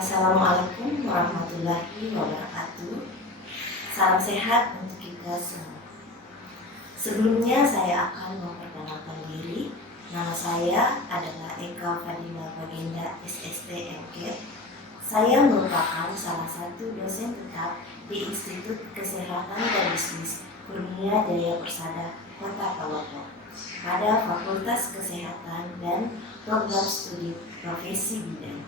Assalamualaikum warahmatullahi wabarakatuh. Salam sehat untuk kita semua. Sebelumnya saya akan memperkenalkan diri. Nama saya adalah Eka Fadila Bagenda, SST MK. Saya merupakan salah satu dosen tetap di Institut Kesehatan dan Bisnis Kurnia Jaya Persada, Kota Palopo, pada Fakultas Kesehatan dan Program Studi Profesi Bidan.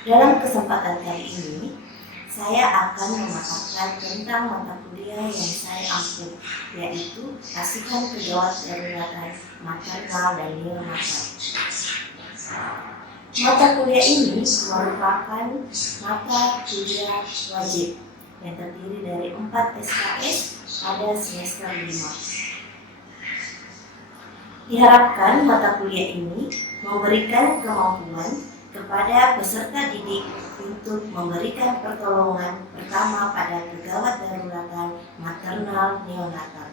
Dalam kesempatan kali ini, saya akan memaparkan tentang mata kuliah yang saya ambil, yaitu asuhan kegawat daruratan maternal dan neonatal. Mata kuliah ini merupakan mata kuliah wajib yang terdiri dari 4 SKS pada semester 5. Diharapkan mata kuliah ini memberikan kemampuan kepada peserta didik untuk memberikan pertolongan pertama pada kegawat daruratan maternal neonatal.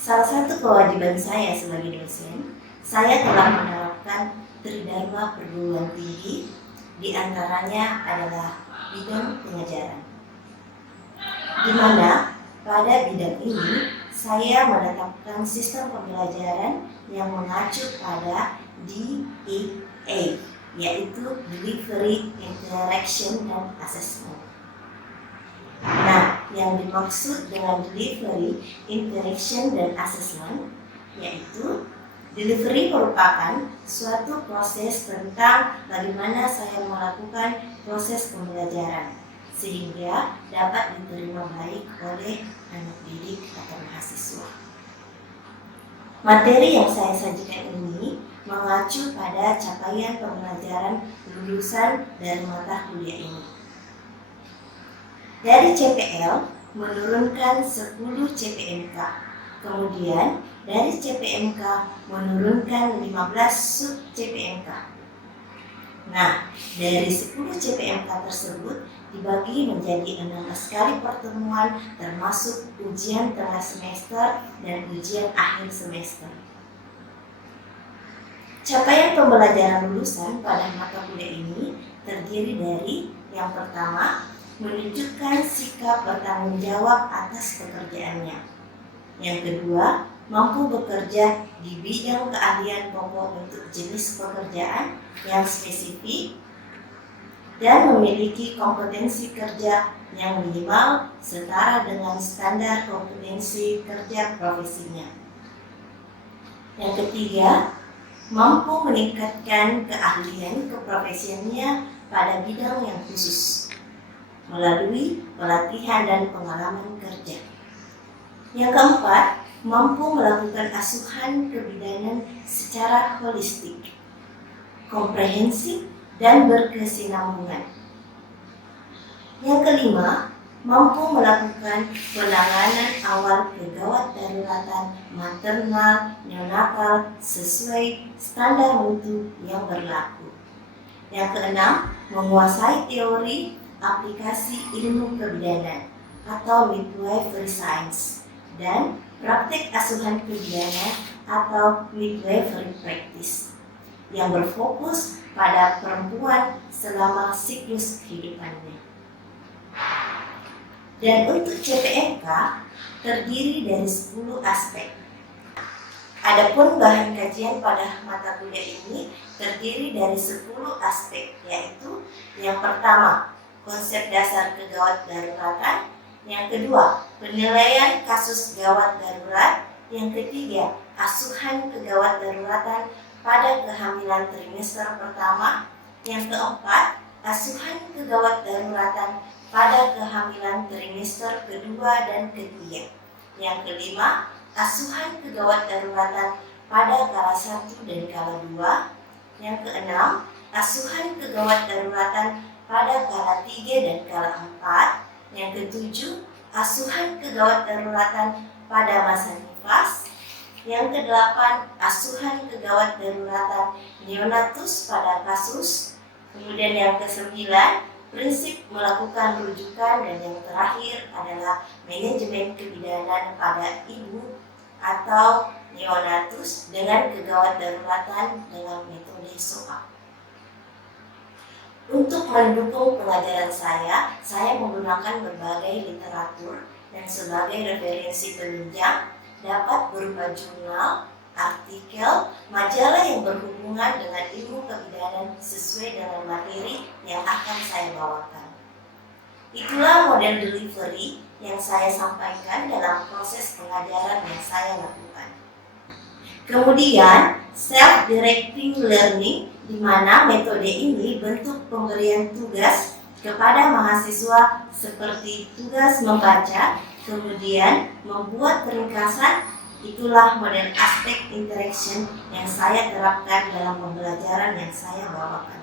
Salah satu kewajiban saya sebagai dosen, saya telah menerapkan tridharma perguruan tinggi, diantaranya adalah bidang pengajaran, di mana pada bidang ini saya menetapkan sistem pembelajaran yang mengacu pada DIA, yaitu Delivery, Interaction, dan Assessment. Nah, yang dimaksud dengan Delivery, Interaction, dan Assessment yaitu delivery merupakan suatu proses tentang bagaimana saya melakukan proses pembelajaran sehingga dapat diterima baik oleh anak didik atau mahasiswa. Materi yang saya sajikan ini mengacu pada capaian pembelajaran lulusan dari mata kuliah ini. Dari CPL menurunkan 10 CPMK, kemudian dari CPMK menurunkan 15 sub CPMK. Nah, dari 10 CPMK tersebut dibagi menjadi 16 kali pertemuan termasuk ujian tengah semester dan ujian akhir semester. Capaian pembelajaran lulusan pada mata kuliah ini terdiri dari yang pertama, menunjukkan sikap bertanggung jawab atas pekerjaannya. Yang kedua, mampu bekerja di bidang keahlian pokok untuk jenis pekerjaan yang spesifik dan memiliki kompetensi kerja yang minimal setara dengan standar kompetensi kerja profesinya. Yang ketiga, mampu meningkatkan keahlian keprofesiannya pada bidang yang khusus melalui pelatihan dan pengalaman kerja. Yang keempat, mampu melakukan asuhan kebidanan secara holistik, komprehensif, dan berkesinambungan. Yang kelima, mampu melakukan penanganan awal kegawat daruratan maternal neonatal sesuai standar mutu yang berlaku. Yang keenam, menguasai teori aplikasi ilmu kebidanan atau midwifery science dan praktik asuhan kebidanan atau midwifery practice yang berfokus pada perempuan selama siklus kehidupannya. Dan untuk CPMK terdiri dari 10 aspek. Adapun bahan kajian pada mata kuliah ini terdiri dari 10 aspek, yaitu yang pertama, konsep dasar kegawat daruratan, yang kedua, penilaian kasus gawat darurat, yang ketiga, asuhan kegawat daruratan pada kehamilan trimester pertama, yang keempat, asuhan kegawat daruratan pada kehamilan trimester kedua dan ketiga. Yang kelima, asuhan kegawat daruratan pada kala 1 dan kala 2. Yang keenam, asuhan kegawat daruratan pada kala 3 dan kala 4. Yang ketujuh, asuhan kegawat daruratan pada masa nifas. Yang kedelapan, asuhan kegawat daruratan neonatus pada kasus. Kemudian yang kesembilan, prinsip melakukan rujukan, dan yang terakhir adalah manajemen kebidanan pada ibu atau neonatus dengan kegawat daruratan dengan metode SOA. Untuk mendukung pengajaran saya menggunakan berbagai literatur dan sebagai referensi penunjang dapat berupa jurnal, artikel, majalah yang berhubungan dengan ilmu kebidanan sesuai dengan materi yang akan saya bawakan. Itulah model delivery yang saya sampaikan dalam proses pengajaran yang saya lakukan. Kemudian, self-directing learning, di mana metode ini bentuk pemberian tugas kepada mahasiswa seperti tugas membaca, kemudian membuat ringkasan. Itulah model aspek interaction yang saya terapkan dalam pembelajaran yang saya bawakan.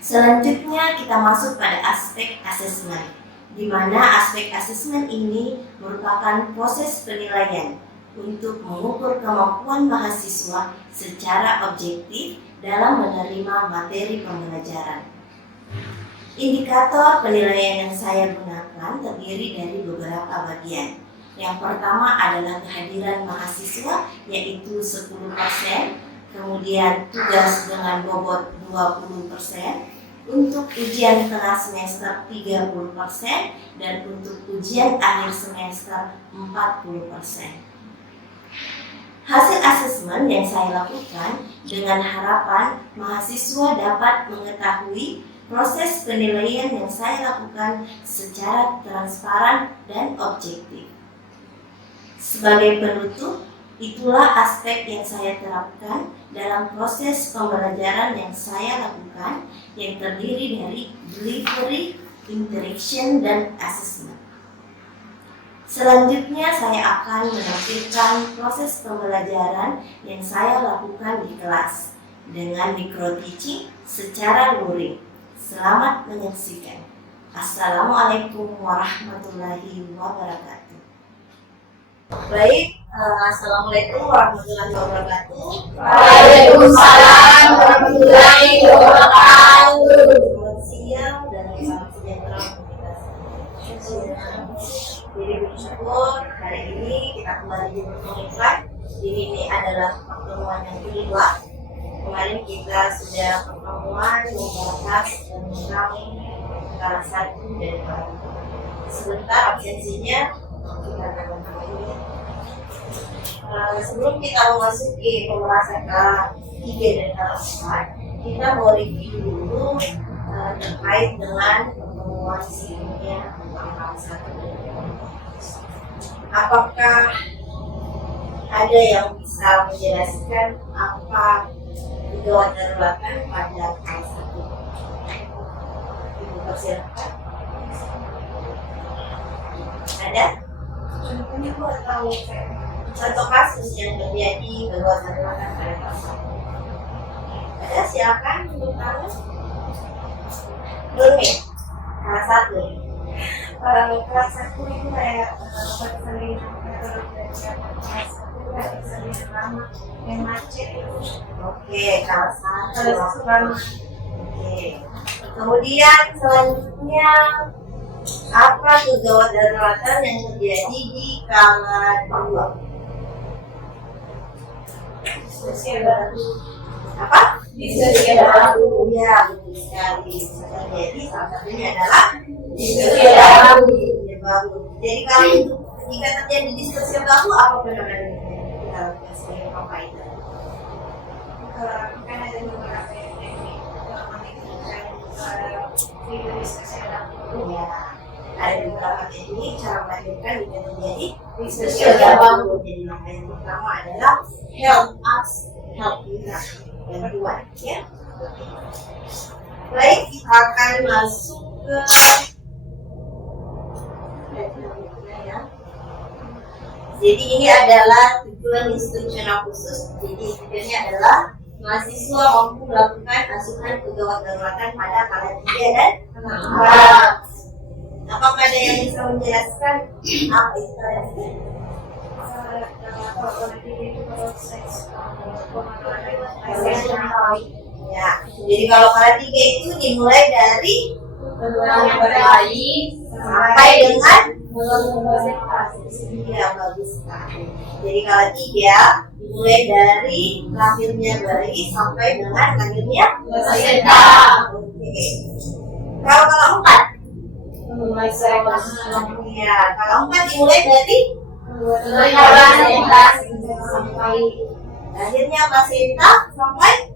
Selanjutnya kita masuk pada aspek assessment, di mana aspek assessment ini merupakan proses penilaian untuk mengukur kemampuan mahasiswa secara objektif dalam menerima materi pembelajaran. Indikator penilaian yang saya gunakan terdiri dari beberapa bagian. Yang pertama adalah kehadiran mahasiswa, yaitu 10%, kemudian tugas dengan bobot 20%, untuk ujian tengah semester 30%, dan untuk ujian akhir semester 40%. Hasil asesmen yang saya lakukan dengan harapan mahasiswa dapat mengetahui proses penilaian yang saya lakukan secara transparan dan objektif. Sebagai penutup, itulah aspek yang saya terapkan dalam proses pembelajaran yang saya lakukan yang terdiri dari delivery, interaction, dan assessment. Selanjutnya saya akan menampilkan proses pembelajaran yang saya lakukan di kelas dengan micro teaching secara luring. Selamat menyaksikan. Assalamualaikum warahmatullahi wabarakatuh. Baik, assalamualaikum warahmatullahi wabarakatuh. Waalaikumsalam warahmatullahi wabarakatuh. Selamat siang dan salam sejahtera untuk kita. Jadi bersyukur hari ini kita kembali berkomunikasi. Jadi ini adalah pertemuan yang kedua. Kemarin kita sudah pertemuan membahas tentang salah satu dari sebentar absensinya kita akan ini. Sebelum kita memasuki pembahasan K3 dan K4, kita mau review dulu terkait dengan pertemuan sebelumnya tentang K1 dan K4. Apakah ada yang bisa menjelaskan apa kegawat daruratan pada K1? Ibu persilakan. Ada? Contohnya Bu atau contoh kasus yang terjadi kegawat daruratan pada K1? Ada? Silakan untuk kamu. Belum ya? K1. Kelas 1 itu kayak sering sering lama yang macet itu. Oke, kelas 1 lama. Oke. Kemudian selanjutnya apa kegawat daruratan yang terjadi di kelas 2? Diskusi baru. Apa? Diskusi baru. Ya, betul sekali. Bisa terjadi salah satunya adalah diskusi baru. Jadi kalau jika terjadi diskusi baru, apa fenomena yang kita lakukan sebagai provider? Kan ada beberapa teknik video diskusi baru. Ya, ada beberapa teknik cara melahirkan jika terjadi diskusi baru. Jadi langkah yang pertama adalah help us, help kita. Yang kedua, ya. Baik, kita akan masuk ke jadi ini adalah tujuan instruksional khusus. Jadi tujuannya adalah mahasiswa mampu melakukan asuhan kegawat daruratan pada kelas 3 dan 4. Apakah ada yang bisa menjelaskan apa itu kelas 3? Ya, jadi kalau kelas 3 itu dimulai dari Bayi sampai dengan Iya, bagus sekali. Jadi kalau 3 dimulai dari lahirnya bayi sampai dengan lahirnya Placenta. Oke. Kalau 4, iya, kalau 4 dimulai dari Sampai lahirnya placenta sampai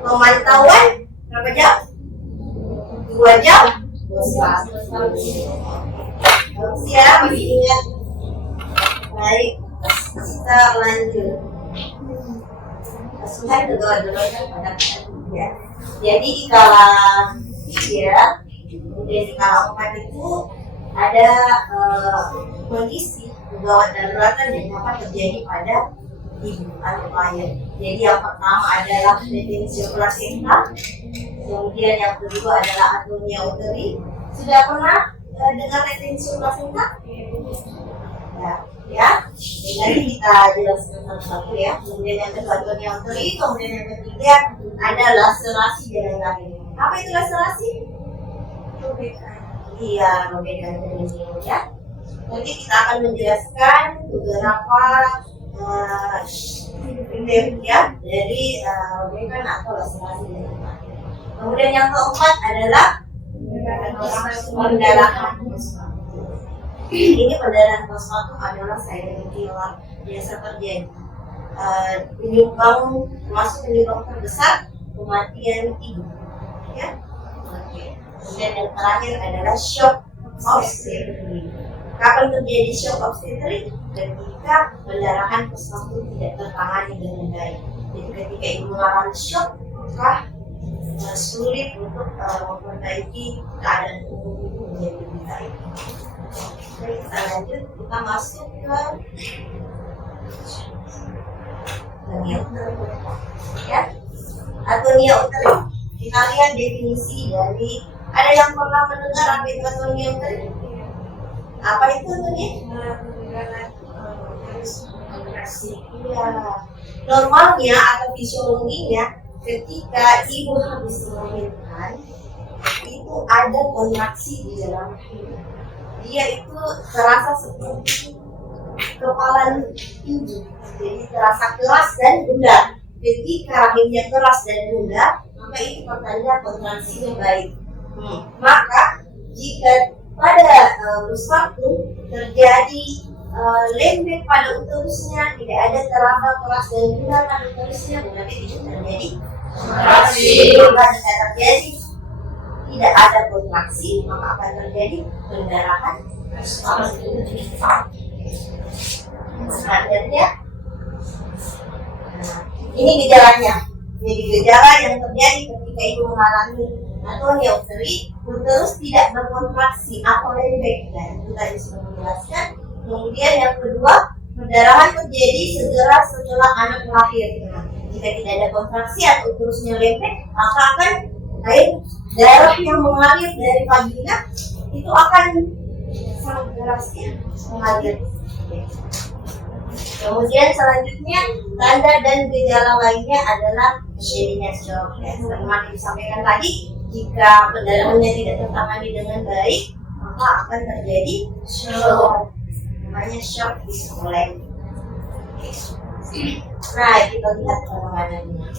pemantauan berapa jam? 2 jam. Bagus ya, masih ingat. Baik, kita lanjut. Sudah kedua-duanya pada ya. Jadi di kala 3, kemudian di kala 4 itu ada kondisi gawat daruratan yang dapat terjadi pada ibu atau bayi. Jadi yang pertama adalah retensio placenta, kemudian yang kedua adalah atonia uteri. Sudah pernah dengar retensio placenta? Ya. Jadi kita jelaskan satu-satu ya. Kemudian yang kedua atonia uteri, kemudian yang ketiga ada laserasi jalan lahir. Apa itu laserasi? Iya, robekan janin ya. Nanti kita akan menjelaskan beberapa ya dari robekan atau laserasi jalan lahir. Kemudian yang keempat adalah pendarahan postpartum. Ini pendarahan postpartum adalah silent killer biasa terjadi. Termasuk penyumbang terbesar kematian ibu. Ya. Oke. Kemudian yang terakhir adalah shock obstetrik. Kapan terjadi shock obstetrik? Ketika pendarahan postpartum tidak tertangani dengan baik. Jadi ketika ibu mengalami shock, maka sulit untuk memperbaiki keadaan tubuh ibu menjadi lebih baik. Oke, kita lanjut, kita masuk ke atonia uteri. Ya, atonia uteri. Kita lihat definisi dari, ada yang pernah mendengar apa itu atonia uteri? Apa itu atonia? Iya. Normalnya atau fisiologinya ketika ibu habis melahirkan itu ada kontraksi di dalam rahim. Dia itu terasa seperti kepala ibu, jadi terasa keras dan bundar. Ketika rahimnya keras dan bundar, maka itu pertanda kontraksinya baik. Maka jika pada postpartum terjadi lembek pada uterusnya, tidak ada terasa keras dan bundar pada uterusnya, berarti tidak terjadi kontraksi. Jika tidak terjadi tidak ada kontraksi, maka akan terjadi pendarahan. Selanjutnya, ini gejalanya. Jadi gejala yang terjadi ketika ibu mengalami atonia uteri, uterus tidak berkontraksi atau lembek. Dan itu tadi sudah menjelaskan. Kemudian yang kedua, pendarahan terjadi segera setelah anak lahir. Nah, jika tidak ada kontraksi atau uterusnya lembek, maka akan air darah yang mengalir dari vagina itu akan sangat derasnya mengalir. Kemudian selanjutnya tanda dan gejala lainnya adalah shedding shock. Sebagaimana disampaikan tadi, jika pendarahannya tidak tertangani dengan baik, maka akan terjadi shock. Namanya shock isolate. Nah, kita lihat penanganannya.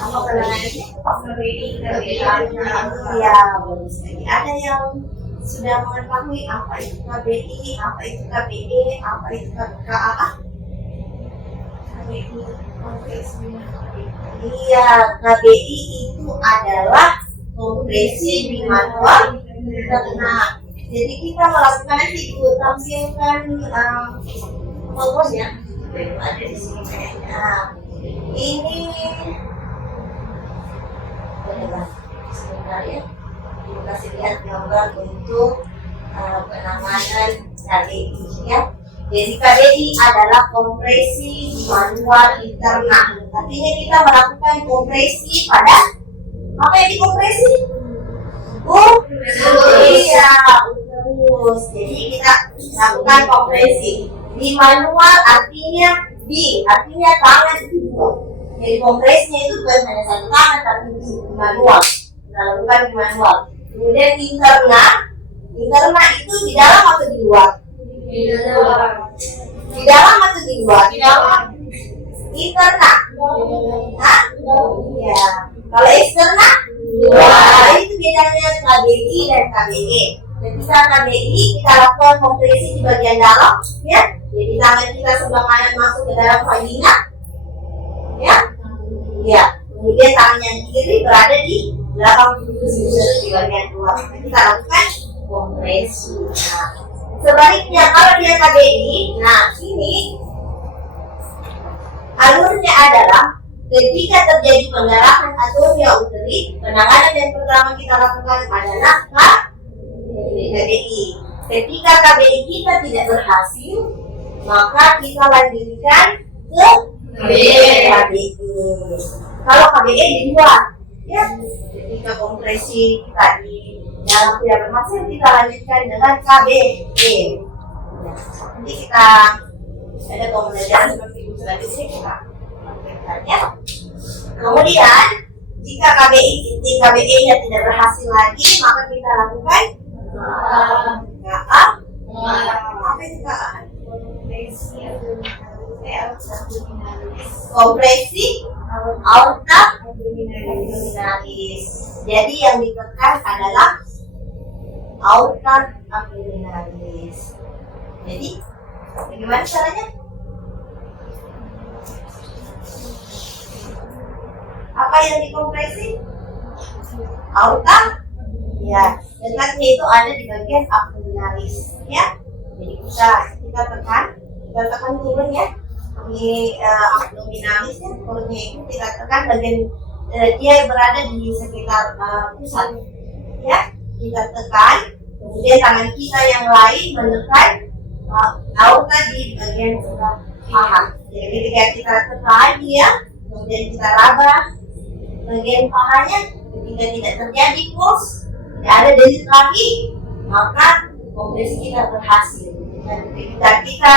Apa penanganannya? Ya, bagus sekali. Ada yang sudah mengetahui apa itu KBI, apa itu KBE, apa itu KAA? Iya, KBI itu adalah kompresi bimanual terkena. Jadi kita melakukan itu, tampilkan fotonya. Ada di sini kayaknya. Ini sebentar ya. Kita kasih lihat gambar untuk penanganan KBI ya. Jadi KBI adalah kompresi manual internal. Artinya kita melakukan kompresi pada apa yang dikompresi? Iya, uterus. Jadi kita lakukan kompresi. Di manual artinya artinya tangan itu dua. Jadi kompresinya itu bukan hanya satu tangan tapi di manual. Kita lakukan di manual. Kemudian interna itu di dalam atau di luar? Di dalam atau di luar? Interna. Hah? Ya. Kalau eksterna? Luar. Itu bedanya KBI dan KBE. Ketika KBI kita lakukan kompresi di bagian dalam, ya. Jadi tangan kita sebelah kanan masuk ke dalam vagina, ya. Ya. Kemudian tangan yang kiri berada di belakang usus di bagian luar. Kita lakukan kompresi. Nah, sebaliknya kalau dia KBI, nah ini alurnya adalah ketika terjadi pendarahan atomia uteri, penanganan yang pertama kita lakukan adalah KBI. Ketika KBI kita tidak berhasil, maka kita lanjutkan ke KBI. Kalau KBI di luar, ya, ketika kompresi kita di dalam tidak berhasil, kita lanjutkan dengan KBI. Nanti kita ada pembelajaran seperti itu selanjutnya kita lakukan, ya. Kemudian jika KBI-nya tidak berhasil lagi, maka kita lakukan apa itu KA? Kompresi aorta abdominalis. Jadi yang ditekan adalah aorta abdominalis. Jadi bagaimana caranya? Apa yang dikompresi? Aorta. Ya, letaknya itu ada di bagian abdominalis, ya. Jadi kita tekan turun, ya. Ini abdominalis, ya. Perutnya itu kita tekan bagian dia berada di sekitar pusat, ya. Kita tekan, kemudian tangan kita yang lain menekan aorta di bagian sebelah paha. Jadi ketika kita tekan dia, kemudian kita raba bagian pahanya, ketika tidak terjadi puls, tidak ada denyut lagi, maka kompresi kita berhasil. Dan ketika kita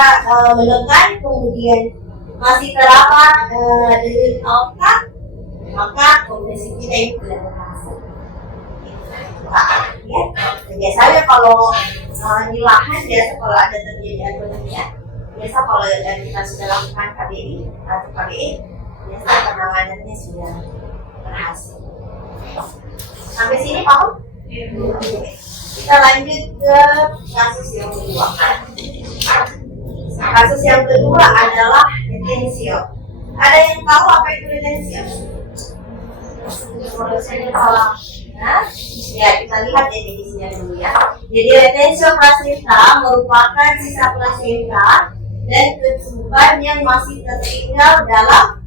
menekan kemudian masih teraba denyut aorta, maka kompresi kita itu tidak berhasil. Ya. Biasanya kalau di lahan, biasa kalau ada terjadi anomia, biasa kalau kita sudah lakukan KBI atau KBI, biasa penanganannya sudah berhasil. Sampai sini paham? Kita lanjut ke kasus yang kedua. Kasus yang kedua adalah retensio. Ada yang tahu apa itu retensio? Nah, ya kita lihat definisinya dulu, ya. Jadi retensio placenta merupakan sisa plasenta dan ketuban yang masih tertinggal dalam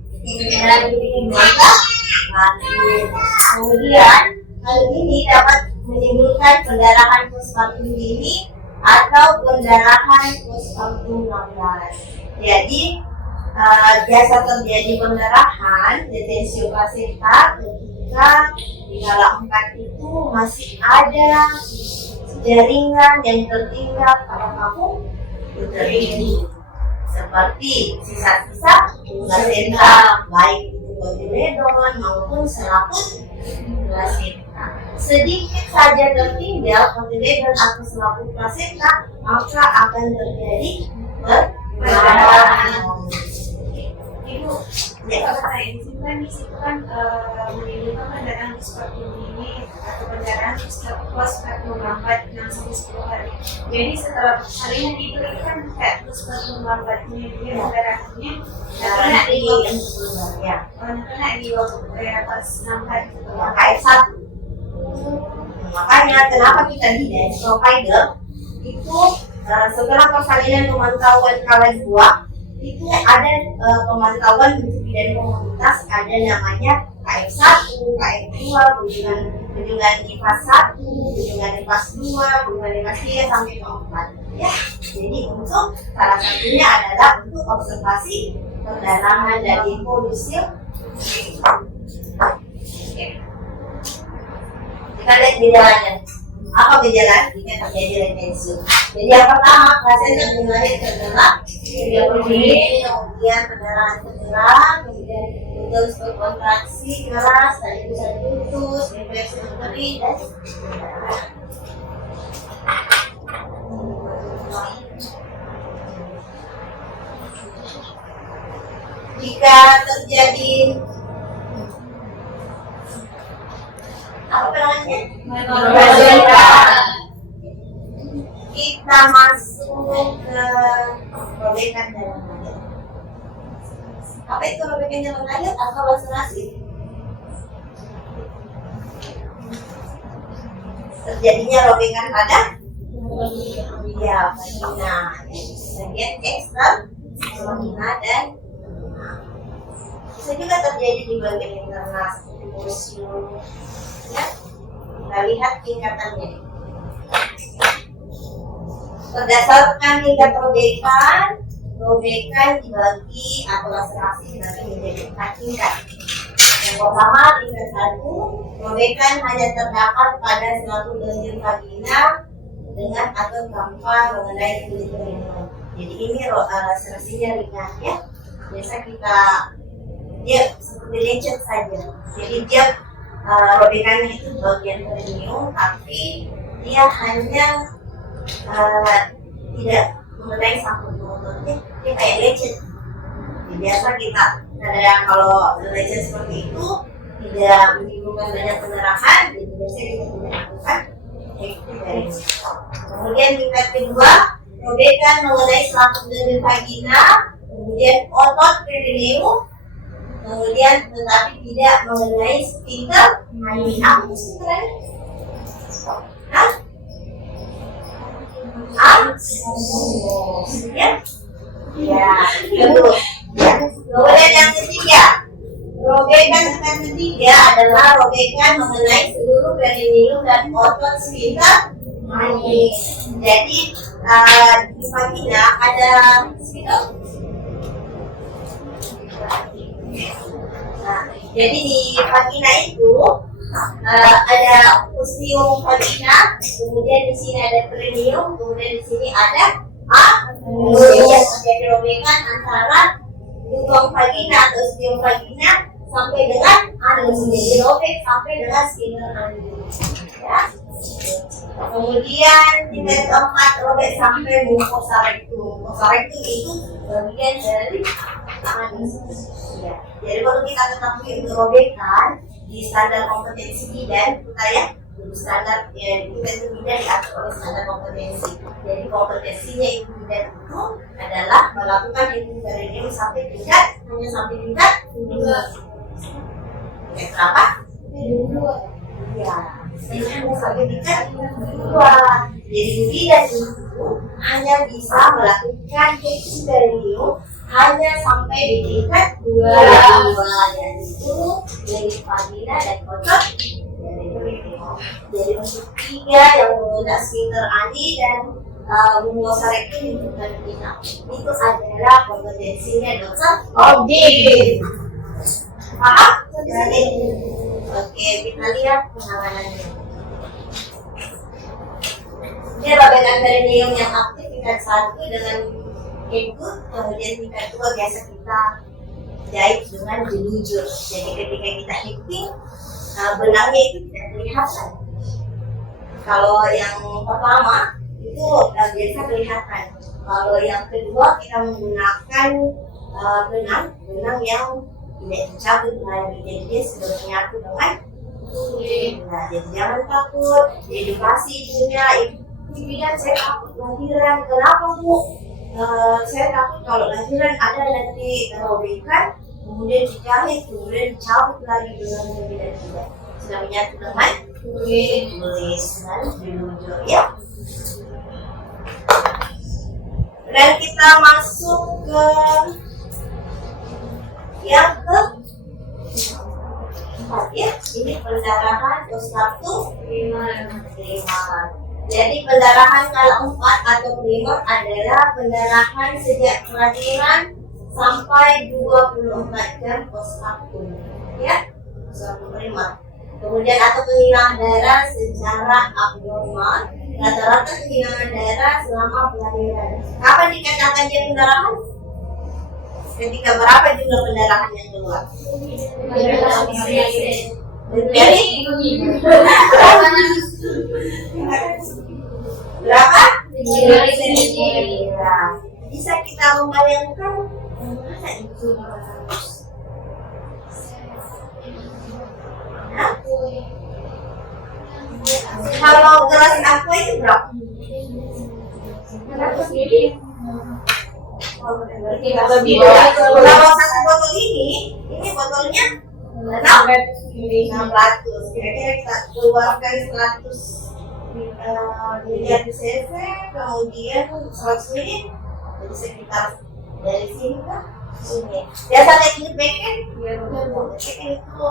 kemudian hal ini dapat menimbulkan pendarahan postpartum dini atau pendarahan postpartum lambat. Jadi biasa terjadi pendarahan retensio placenta ketika di dalam 4 itu masih ada jaringan yang tertinggal pada vakum uteri, seperti sisa-sisa placenta, baik itu kotiledon maupun selaput placenta. Sedikit saja tertinggal kotiledon atau selaput placenta, maka akan terjadi pendarahan. Ibu, kalau saya di sini kan menimbulkan pendarahan postpartum dini atau pendarahan postpartum lambat 6-10 hari. Jadi setelah harinya tidur itu kan kayak postpartum lambatnya dia pendarahannya kena di pas 6 hari setelah KF1. Makanya kenapa kita di dance provider itu setelah persalinan pemantauan kala 2 itu ada pemantauan dan komunitas, ada namanya KF1, KF2, kunjungan di fase 1, kunjungan di fase 2, kunjungan di fase 3 sampai ke 4, ya. Jadi untuk salah satunya adalah untuk observasi perdarahan dan involusi. Kita lihat gejalanya. Apa gejala jika terjadi retensio? Jadi yang pertama, placenta mulai tergerak 30 menit, kemudian pendarahan tergerak, kemudian itu harus berkontraksi keras, tadi bisa putus, infeksi urin dan jika terjadi apa namanya? Kita masuk ke robekan dalam mayat. Apa itu robekan dalam mayat atau laserasi? Terjadinya robekan pada vagina, bagian eksternal vagina dan bisa juga terjadi di bagian internal seperti mulut. Ya, kita lihat tingkatannya. Berdasarkan tingkat robekan dibagi atau laserasi dibagi menjadi 4 tingkat. Yang pertama, tingkat 1, robekan hanya terdapat pada suatu lendir vagina dengan atau tanpa mengenai kulit perineum. Jadi ini laserasinya ringan ya. Biasa dia seperti lecet saja. Jadi dia robekannya itu bagian perineum, tapi dia hanya tidak mengenai sampul ototnya, dia kayak lecet. Biasa kita ada kalau lecet seperti itu tidak menimbulkan banyak pendarahan, jadi biasanya kita tidak lakukan eksternal. Kemudian tingkat kedua, robekan mengenai selaput lendir vagina, kemudian otot perineum, kemudian tetapi tidak mengenai sphincter. Ini apa sphincter? Ya, betul. Kemudian yang ketiga, robekan ketiga adalah robekan mengenai seluruh perineum dan otot sphincter. Jadi di vagina ada sphincter. Jadi di vagina itu ada ostium vagina, kemudian di sini ada perineum, kemudian di sini ada kemudian terjadi robekan antara lubang vagina atau ostium vagina sampai dengan anus, jadi robek sampai dengan sphincter anus. Ya. Kemudian tingkat keempat, robek sampai mucosa rectum. Mucosa rectum itu bagian dari anus. Ya. Jadi kalau kita ketahui untuk robekan di standar kompetensi bidan kita ya, standar kita itu bidan diatur oleh standar kompetensi. Jadi kompetensinya itu bidan itu adalah melakukan hitung perineum sampai tingkat tingkat 2. Tingkat berapa? 2. Ya, itu sampai tingkat 2. Jadi bidan itu hanya bisa melakukan hitung perineum hanya sampai di tingkat 2, yaitu dari vagina dan otot dari perineum. Jadi untuk 3 yang menggunakan sphincter ani dan mucosa rectum itu vagina, itu adalah kompetensinya dokter objek. Paham? Oke, kita lihat penanganannya. Ini robekan perineum yang aktif tingkat 1 dengan itu, kemudian tingkat 2 biasa kita jahit dengan jelujur. Jadi ketika kita hitting, benangnya itu tidak kelihatan. Kalau yang pertama itu biasa kelihatan. Kalau yang kedua kita menggunakan benang yang tidak dicabut lagi, jadi dia sudah menyatu dengan kulit. Nah, jadi jangan takut. Edukasi ibunya, ibu bidan saya takut lahiran. Kenapa Bu? Saya takut kalau lahiran ada nanti robekan, kemudian dijahit, kemudian dicabut lagi dengan tidak sudah menyatu dengan kulit, tulisan jelujur ya. Dan kita masuk ke yang keempat ya, ini pendarahan postpartum primer. Jadi pendarahan kala 4 atau primer adalah pendarahan sejak kelahiran sampai 24 jam postpartum ya, postpartum primer. Kemudian atau penghilangan darah secara abnormal, rata-rata penghilangan darah selama kelahiran. Kapan dikatakan dia pendarahan? Ketika berapa jumlah pendarahan yang keluar? Dari berapa? Ya, bisa kita membayangkan mana itu? Hah? Kalau gelas aqua itu berapa? Kalau satu botol ini botolnya 600. Kira-kira kita keluarkan 100 miliar cc, kemudian 100 ml, jadi sekitar dari sini kan sini. Biasanya ini backend, backend itu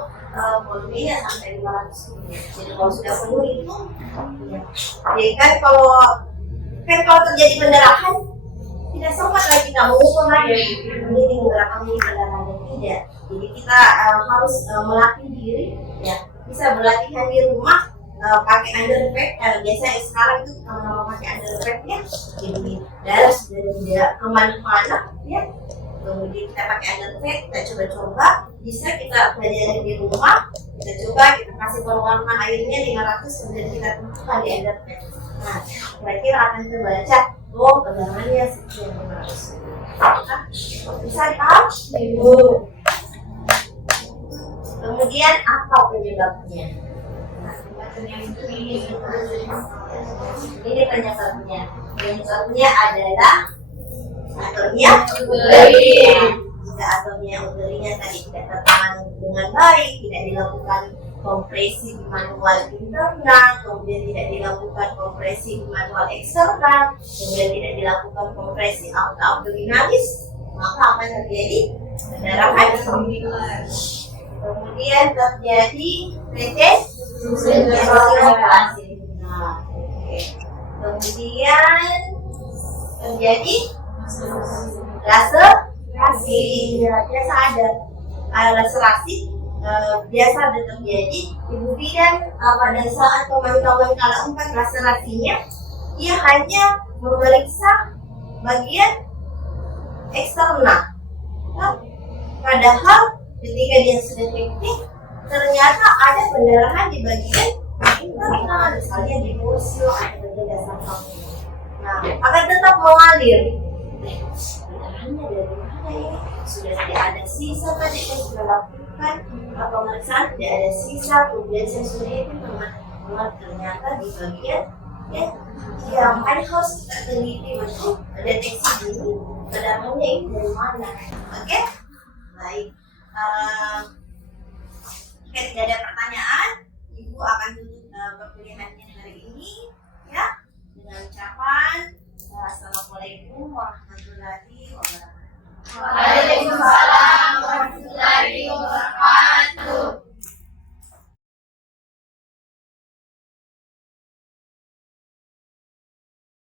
volumenya sampai 500 ml. Jadi kalau sudah penuh itu, ya. Jadi kan kalau terjadi pendarahan, tidak sempat lagi kita mengukur lagi ini menggerakkan ini pendarahan tidak. Jadi kita harus melatih diri, ya. Bisa berlatihan di rumah. Pakai underpack, biasanya sekarang itu kita mau pakai underpack ya, jadi darah sudah tidak kemana-mana ya. Kemudian kita pakai underpack, kita coba-coba, bisa kita pelajari di rumah, kita coba, kita kasih pewarna airnya 500, kemudian kita tumpahkan di underpack. Nah, kira-kira akan terbaca, oh pendarahannya sekian 500. Bisa dipaham? Kemudian apa penyebabnya? Ini penyebabnya. Penyebabnya adalah atomnya uteri. Jika atomnya uterinya tadi tidak tertangani dengan baik, tidak dilakukan kompresi manual internal, kemudian tidak dilakukan kompresi manual eksternal, kemudian tidak dilakukan kompresi abdominalis, maka apa yang terjadi? Pendarahan. Kemudian terjadi retensi. Kemudian terjadi laserasi. Biasa ada laserasi, biasa ada terjadi. Ibu bidan pada saat pemantauan kala 4 laserasinya, ia hanya memeriksa bagian eksternal. Padahal ketika dia sudah fiktif, ternyata ada pendarahan di bagian internal, misalnya di kursi atau di dasar kaki. Nah, akan tetap mengalir. Pendarahannya dari mana ya? Sudah tidak ada sisa tadi yang sudah lakukan pemeriksaan, tidak ada sisa, kemudian saya sudah itu teman-teman ternyata di bagian yang harus kita teliti betul, deteksi dulu pendarahannya itu dari mana. Oke? Baik. Jika tidak ada pertanyaan, Ibu akan tutup perkuliahannya hari ini ya dengan ucapan Assalamualaikum warahmatullahi wabarakatuh. Waalaikumsalam.